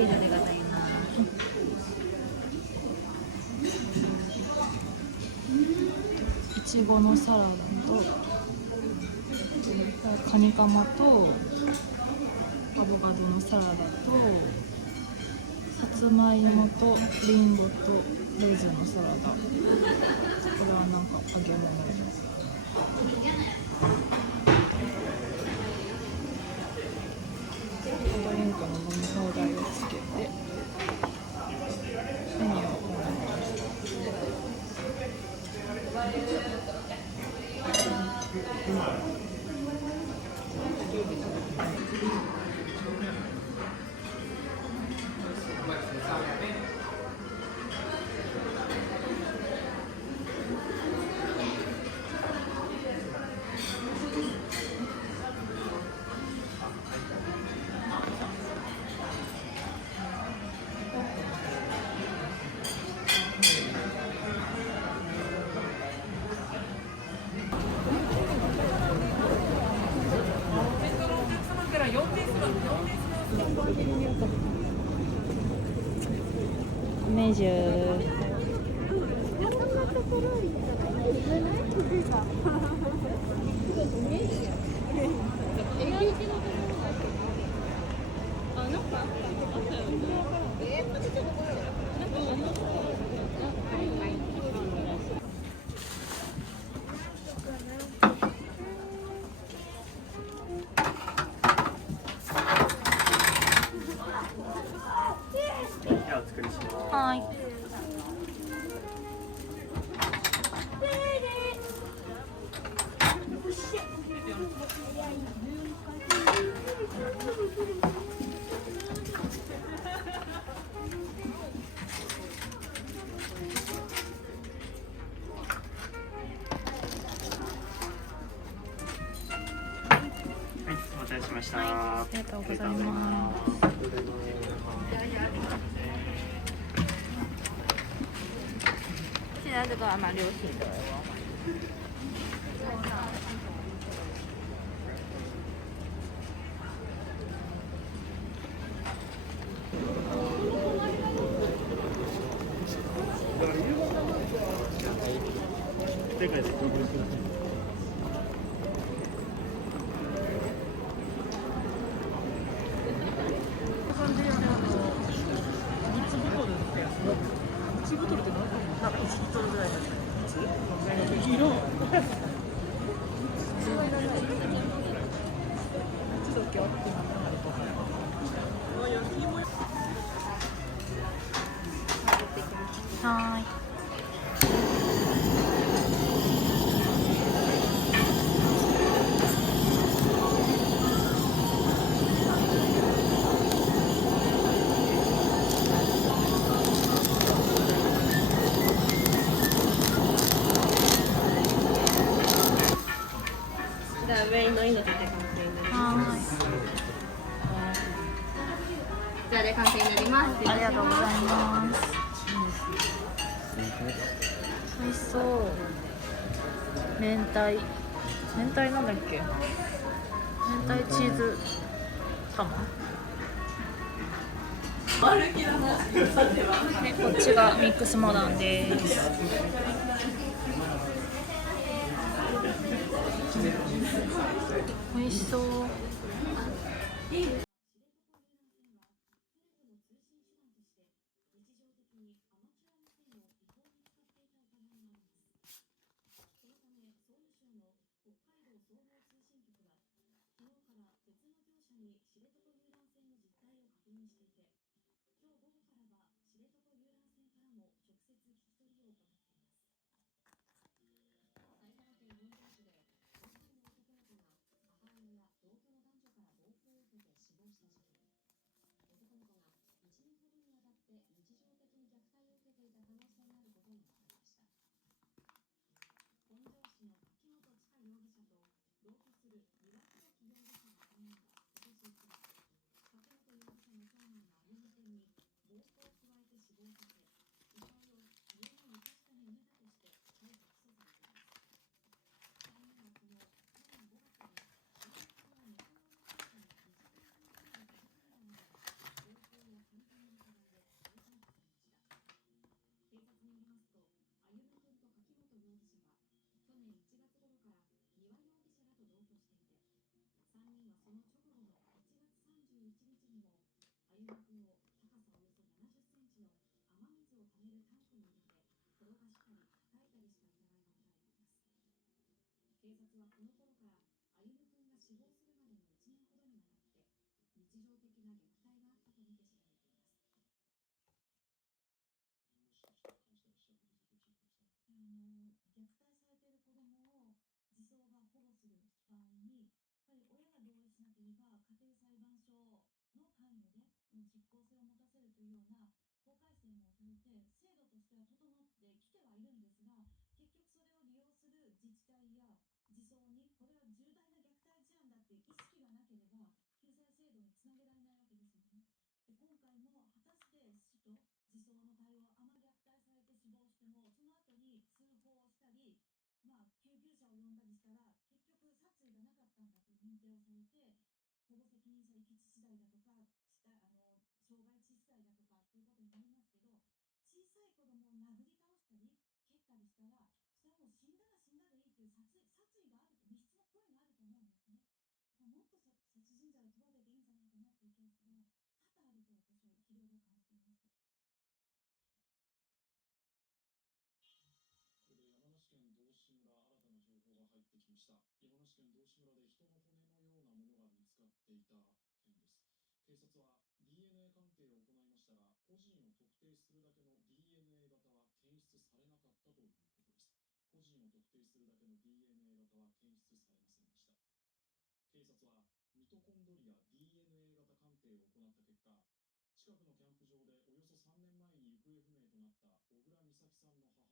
けるありがたいな。いちごのサラダとカニカマとアボカドのサラダとさつまいもとリンゴとレーズンのサラダ。これはなんか揚げ物。ドリンクの飲み放題をつけてメニューを購入。メジュー。はい。お待たせしました。ありがとうございます。现在这个还蛮流行的。这个1ボトルってなんか1リットルぐらいのやつ。色。ちょっと今日はーい。じゃあ上のいの出て完成になります。じゃあで完成になります。ありがとうございます。美味しそう。明太なんだっけ？明太チーズ玉。でこっちがミックスモダンです。美味しそう。この頃から歩夢君が死亡するまでの1年ほどにわたって日常的な虐待があったとみて知られています。弁護士として感じたりしたことぜひ教えてください。虐待されている子どもを児相が保護する場合に、やっぱり親が同意しなければ家庭裁判所の関与で実効性を持たせるというような法改正もされて、制度としては整ってきてはいるんですが、結局それを利用する自治体や児相にこれは重大な虐待事案だっていう意識がなければ救済制度につなげられないわけですよね。で今回も果たして市と児相の対応、虐待されて死亡してもその後に通報をしたり、救急車を呼んだりしたら結局殺意がなかったんだという認定をされて、保護責任者遺棄致死罪だとか傷害致死罪だとかっていうことになりますけど、小さい子供を殴り倒したり蹴ったりしたら、それはもう死んだら死んだでいいという殺意があると、未必の声があると思うんですね。だからもっと殺人罪を問われていいんじゃないかなというケースが多々あると私は憤りを感じています。ここで山梨県道志村、新たな情報が入ってきました。山梨県道志村で人の骨のようなものが見つかっていた件です。警察は DNA 鑑定を行いましたが、個人を特定するだけの DNA 型は検出されなかったということです。個人を特定するだけの DNA 型は検出されませんでした。警察はミトコンドリア DNA 型鑑定を行った結果、近くのキャンプ場でおよそ3年前に行方不明となった小倉美咲さんの母